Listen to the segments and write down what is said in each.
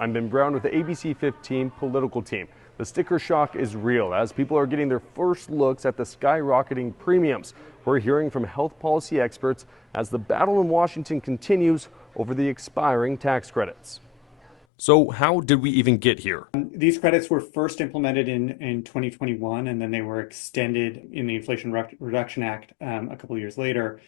I'm Ben Brown with the ABC 15 political team. The sticker shock is real as people are getting their first looks at the skyrocketing premiums. We're hearing from health policy experts as the battle in Washington continues over the expiring tax credits. So how did we even get here? These credits were first implemented in 2021, and then they were extended in the Inflation Reduction Act a couple of years later.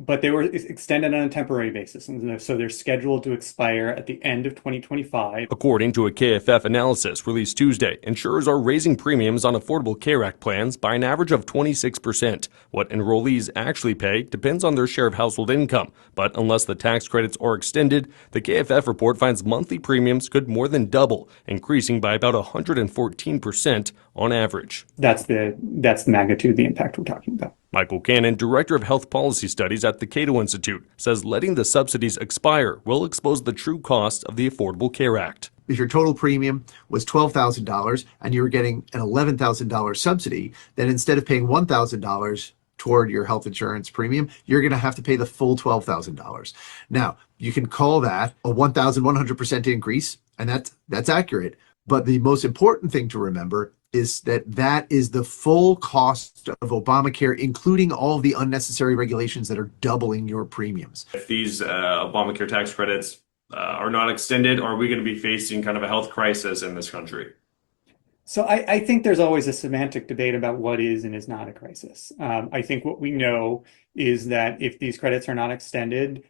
But they were extended on a temporary basis, and so they're scheduled to expire at the end of 2025. According to a KFF analysis released Tuesday, insurers are raising premiums on Affordable Care Act plans by an average of 26%. What enrollees actually pay depends on their share of household income, but unless the tax credits are extended, the KFF report finds monthly premiums could more than double, increasing by about 114% on average. That's the magnitude of the impact we're talking about. Michael Cannon, Director of Health Policy Studies at the Cato Institute, says letting the subsidies expire will expose the true cost of the Affordable Care Act. If your total premium was $12,000 and you were getting an $11,000 subsidy, then instead of paying $1,000 toward your health insurance premium, you're going to have to pay the full $12,000. Now, you can call that a 1,100% increase, and that's accurate. But the most important thing to remember is that is the full cost of Obamacare, including all of the unnecessary regulations that are doubling your premiums. If these Obamacare tax credits are not extended, are we going to be facing kind of a health crisis in this country? So I think there's always a semantic debate about what is and is not a crisis. I think what we know is that if these credits are not extended,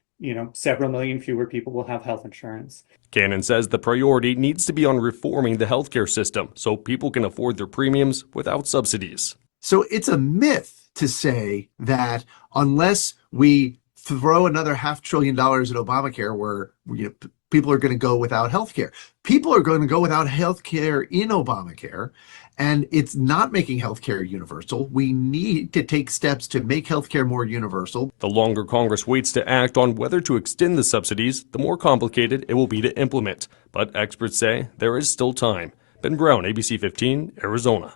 several million fewer people will have health insurance. Cannon says the priority needs to be on reforming the healthcare system so people can afford their premiums without subsidies. So it's a myth to say that unless we throw another $500 billion at Obamacare, where people are going to go without health care. People are going to go without health care in Obamacare, and it's not making health care universal. We need to take steps to make health care more universal. The longer Congress waits to act on whether to extend the subsidies, the more complicated it will be to implement. But experts say there is still time. Ben Brown, ABC 15, Arizona.